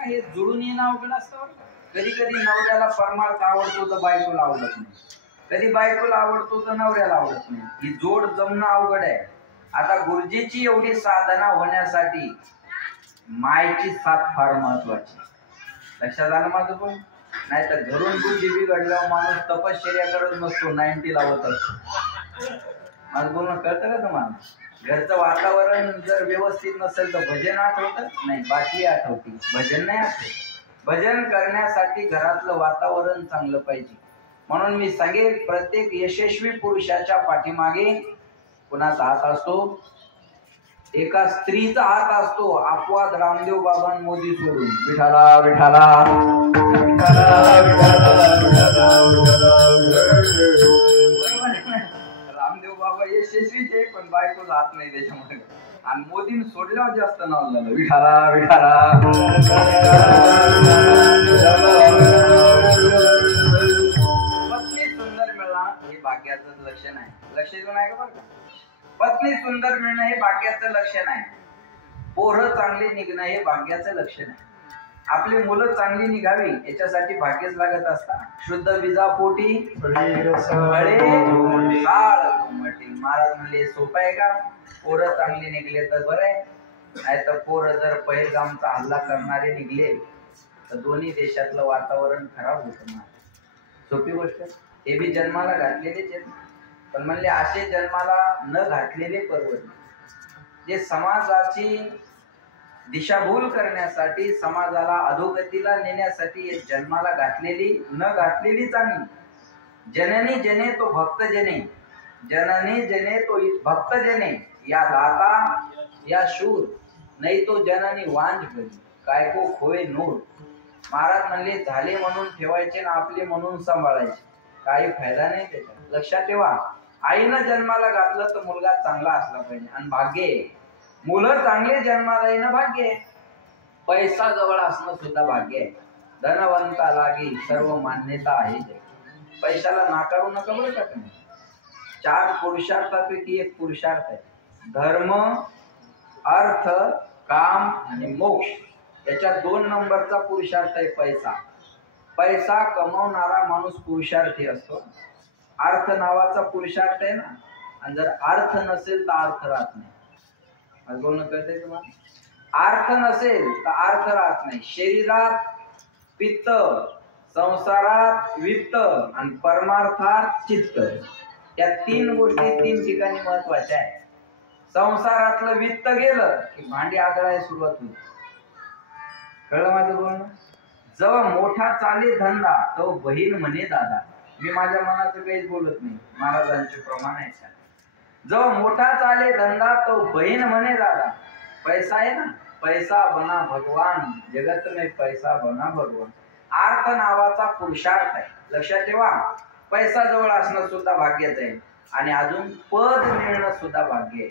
हे जुळून येणं अवघड असतं. कधी कधी नवऱ्याला परमार्थ आवडतो तर बायकोला आवडत नाही, कधी बायकोला आवडतो तर नवऱ्याला आवडत नाही. ही जोड जमणं अवघड आहे. आता गुरुजीची एवढी साधना होण्यासाठी मायची साथ फार महत्वाची. लक्षात आलं माझं पण? नाही तर घरून गुरुजी बिघडल्यावर माणूस तपश्चर्या करत नसतो, 90 लावत असतो. माझं बोलणं कळतं का तुम्हाला? घरचं वातावरण जर व्यवस्थित नसेल तर भजन आठवतं नाही, बाकी आठवते, भजन नाही आठवत. भजन करण्यासाठी घरातलं वातावरण चांगलं पाहिजे. म्हणून मी सांगेन, प्रत्येक यशस्वी पुरुषाच्या पाठीमागे कुणाचा हात असतो? एका स्त्रीचा हात असतो. अपवाद रामदेव बाबा मोदी सोडून. विठाला विठाला रामदेव बाबा यशस्वीच आहे, पण बायकोचा हात नाही त्याच्यामध्ये. आणि मोदीने सोडल्यावर जास्त नाव झालं. विठाला विठाला. पत्नी सुंदर मिळणं हे भाग्याचं लक्षण आहे. लक्ष देऊन आहे का बरं का? पत्नी सुंदर मिळणं हे भाग्याचं लक्षण आहे. पोरं चांगली निघणं हे भाग्याचं लक्षण आहे. आपली मुलं चांगली निघावी याच्यासाठी भाग्यच लागत असतात. शुद्ध बीजापोटी महाराज म्हणले सोपं आहे का? पोरं चांगली निघले तर बरं आहे, नाही तर पोरं जर पहिलगामचा हल्ला करणारे निघले तर दोन्ही देशातलं वातावरण खराब होतं. सोपी गोष्ट. हे बी जन्माला घातलेलेच आहेत, पण म्हणले असे जन्माला न घातलेले परवडले. जे समाजाची दिशाभूल करण्यासाठी, समाजाला अधोगतीला नेण्यासाठी जन्माला घातलेली न घातलेली चांगली. जननी जने तो भक्त जने, जननी जने तो भक्त जने, या दाता या शूर, नाही तो जननी वांझ बनी, काय को खोए नूर. महाराज म्हणले झाले म्हणून ठेवायचे ना आपले म्हणून सांभाळायचे, काही फायदा नाही त्याचा. लक्षात ठेवा, आईनं जन्माला घातलं तर मुलगा चांगला असला पाहिजे. आणि भाग्य आहे, मुलं चांगले जन्माला येणं भाग्य आहे. पैसा जवळ असणं सुद्धा भाग्य आहे. धनवंता लागी सर्व मान्यता आहे. पैशाला नाकारू नका बरं का तुम्ही. 4 पुरुषार्थापैकी एक पुरुषार्थ आहे. धर्म, अर्थ, काम आणि मोक्ष. याच्या 2 नंबरचा पुरुषार्थ आहे पैसा. पैसा कमवणारा माणूस पुरुषार्थी असतो. अर्थ नावाचा पुरुषार्थ आहे ना, आणि जर अर्थ नसेल तर अर्थ राहत नाही. बोलणं कळतंय तुम्हाला? अर्थ नसेल तर अर्थ राहत नाही. शरीरात पित्त, संसारात वित्त आणि परमार्थात चित्त. या 3 गोष्टी 3 ठिकाणी महत्वाच्या आहेत. संसारातलं वित्त गेलं की भांडी आदळायला सुरुवात होईल. कळलं माझं बोलणं? जेव्हा मोठा चाले धंदा तो बहीण म्हणे दादा. मी माझ्या मनाचं काहीच बोलत नाही, महाराजांचे प्रमाण आहे. जेव्हा मोठा चाले धंदा तो बहीण म्हणे दादा. पैसा आहे ना, पैसा बना भगवान, जगत में पैसा बना भगवान. अर्थ नावाचा पुरुषार्थ आहे. लक्षात ठेवा, पैसा जवळ असणं सुद्धा भाग्यच आहे. आणि अजून पद मिळणं सुद्धा भाग्य आहे.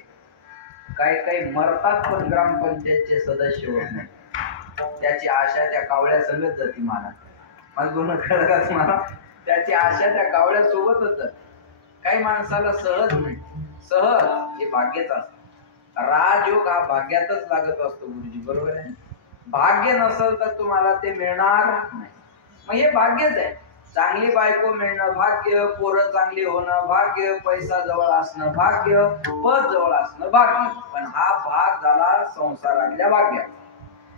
काही काही मरतात पण ग्रामपंचायतचे सदस्य होत नाही. त्याची आशा त्या कावळ्या संगत जाती. मला गुन्हा कळलं का तुम्हाला? त्याची आशा त्या कावळ्या सोबतच जाते. काही माणसाला सहज नाही, सहज हे भाग्यच असतं. राजयोग हा भाग्यातच लागत असतो गुरुजी, बरोबर आहे? भाग्य नसेल तर तुम्हाला ते मिळणार नाही. मग हे भाग्यच आहे. चांगली बायको मिळणं भाग्य, पोरं चांगली होणं भाग्य, पैसा जवळ असणं भाग्य, पद जवळ असणं भाग्य. पण हा भाग झाला संसारातल्या भाग्यात.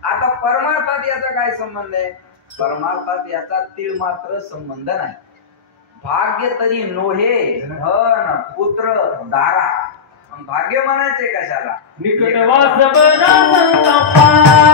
आता परमार्थात याचा काय संबंध आहे? परमार्थात याचा तीळ मात्र संबंध नाही. भाग्य तरी नोहे, धन पुत्र दारा. भाग्य म्हणायचे कशाला? निकटवास बना संतापा.